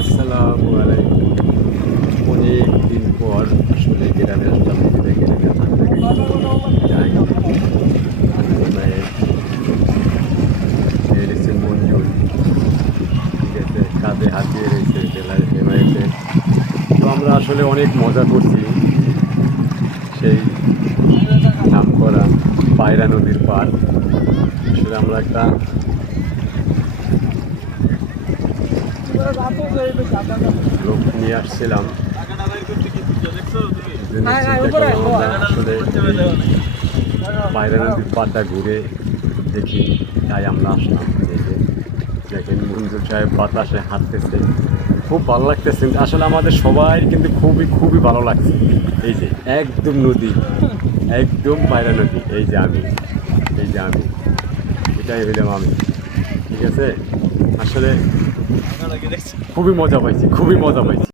আসসালামু আলাইকুম। অনেক দিন পর আসলে গ্রামে আসলাম। গ্রামে থাকতে যাই মায়ের এসেছে মঞ্জুর, ঠিক আছে, কাঁধে হাতিয়ে রয়েছে জেলায় হেমায়েতে। তো আমরা আসলে অনেক মজা করছি সেই নামকরা পায়রা নদীর পার। আসলে আমরা একটা লোক নিয়ে আসছিলাম, আসলে পায়রা নদীর পাড়টা ঘুরে দেখি, তাই আমরা আসলাম। এই যে দেখেন মঞ্জুর সাহেব বাতাসে হাঁটতেছে, খুব ভালো লাগতেছে। আসলে আমাদের সবাই কিন্তু খুবই খুবই ভালো লাগছে। এই যে একদম নদী, একদম পায়রা নদী। এই যে আমি, এই যে আমি, এটাই হইলাম আমি, ঠিক আছে। আসলে খুবই মজা পাইছি, খুবই মজা পাইছি।